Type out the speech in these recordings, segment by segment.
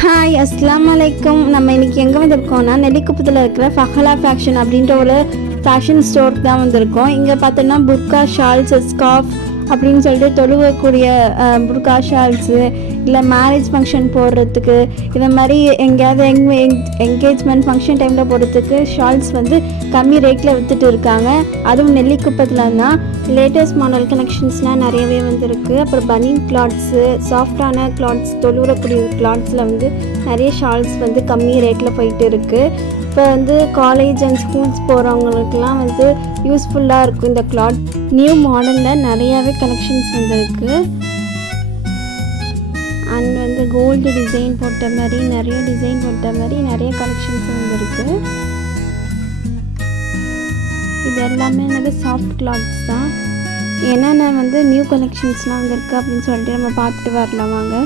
Hi அஸ்லாம் வலைக்கும் நம்ம இன்னைக்கு எங்கே வந்திருக்கோம்னா நெல்லிக்குப்பத்தில் இருக்கிற ஃபஹலா ஃபேஷன் அப்படின்ற ஒரு ஃபேஷன் ஸ்டோருக்கு தான் வந்திருக்கோம். இங்கே பார்த்தோன்னா புர்கா ஷால்ஸ் ஸ்காஃப் அப்படின்னு சொல்லிட்டு தொழுவக்கூடிய புர்கா ஷால்ஸு இல்லை மேரேஜ் ஃபங்க்ஷன் போடுறதுக்கு இந்த மாதிரி எங்கேயாவது எங் என்கேஜ்மெண்ட் ஃபங்க்ஷன் டைமில் போடுறதுக்கு ஷால்ஸ் வந்து கம்மி ரேட்டில் விற்றுட்டு இருக்காங்க. அதுவும் நெல்லிக்குப்பத்தில் தான். லேட்டஸ்ட் மாடல் கலெக்ஷன்ஸ்லாம் நிறையவே வந்திருக்கு. அப்புறம் பனியன் கிளாத்ஸு சாஃப்டான கிளாத்ஸ் தொழுவக்கூடிய கிளாத்ஸில் வந்து நிறைய ஷால்ஸ் வந்து கம்மி ரேட்டில் போயிட்டு இருக்குது இப்போ வந்து காலேஜ் அண்ட் ஸ்கூல்ஸ் போகிறவங்களுக்குலாம் வந்து யூஸ்ஃபுல்லாக இருக்கும் இந்த கிளாத் நியூ மாடலில் நிறையாவே கலெக்ஷன்ஸ் வந்திருக்கு. அண்ட் வந்து கோல்டு டிசைன் போட்ட மாதிரி நிறைய டிசைன் போட்ட மாதிரி நிறைய கலெக்ஷன்ஸ் வந்துருக்கு. இது எல்லாமே வந்து சாஃப்ட் கிளாத்ஸ் தான். என்னென்ன வந்து நியூ கலெக்ஷன்ஸ்லாம் வந்திருக்கு அப்படின்னு சொல்லிட்டு நம்ம பார்த்துட்டு வரலாம் வாங்க.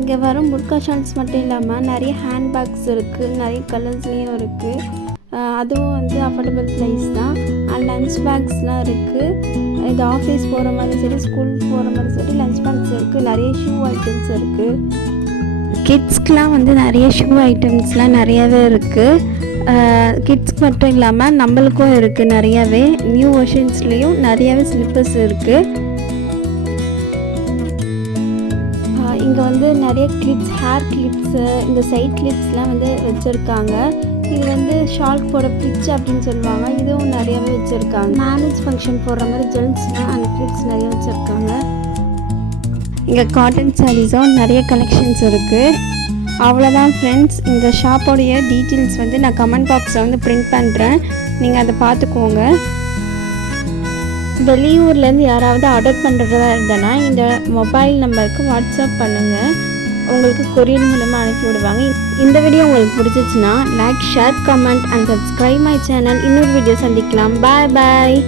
இங்கே வரும் புர்கா ஷால்ஸ் மட்டும் இல்லாமல் நிறைய ஹேண்ட் பேக்ஸ் இருக்குது நிறைய கலர்ஸ்லேயும் இருக்குது அதுவும் வந்து அஃபோர்டபுள் ப்ரைஸ் தான். அண்ட் லஞ்ச் பேக்ஸ்லாம் இருக்குது இது ஆஃபீஸ் போகிற மாதிரி சரி ஸ்கூல் போகிற மாதிரி சரி லஞ்ச் பேக்ஸ் இருக்குது நிறைய ஷூ ஐட்டம்ஸ் இருக்குது கிட்ஸ்க்கெலாம் வந்து நிறைய ஷூ ஐட்டம்ஸ்லாம் நிறையவே இருக்குது கிட்ஸ்க்கு மட்டும் இல்லாமல் நம்மளுக்கும் இருக்குது நிறையவே. நியூ வெர்ஷன்ஸ்லேயும் நிறையவே ஸ்லிப்பர்ஸ் இருக்குது இங்கே வந்து நிறைய கிளிப்ஸ் ஹேர் கிளிப்ஸு இந்த சைட் கிளிப்ஸ்லாம் வந்து வச்சுருக்காங்க. இது வந்து ஷார்க் போட பிச் அப்படின்னு சொல்லுவாங்க. இதுவும் நிறையவே வச்சுருக்காங்க. மேரேஜ் ஃபங்க்ஷன் போடுற மாதிரி ஜுவல்ஸ்லாம் அண்ட் கிளிப்ஸ் நிறைய வச்சுருக்காங்க. இங்கே காட்டன் சாரீஸும் நிறைய கலெக்ஷன்ஸ் இருக்குது அவ்வளோதான் ஃப்ரெண்ட்ஸ் இந்த ஷாப்போடைய டீட்டெயில்ஸ் வந்து நான் கமெண்ட் பாக்ஸில் வந்து பிரிண்ட் பண்ணுறேன் நீங்கள் அதை பார்த்துக்கோங்க. வெளியூர்லேருந்து யாராவது ஆர்டர் பண்ணுறதா இருந்தேன்னா இந்த மொபைல் நம்பருக்கு வாட்ஸ்அப் பண்ணுங்கள் உங்களுக்கு கொரியர் மூலமாக அனுப்பி விடுவாங்க. இந்த வீடியோ உங்களுக்கு பிடிச்சிச்சுன்னா like share comment and subscribe my channel இன்னொரு வீடியோ சந்திக்கலாம். Bye bye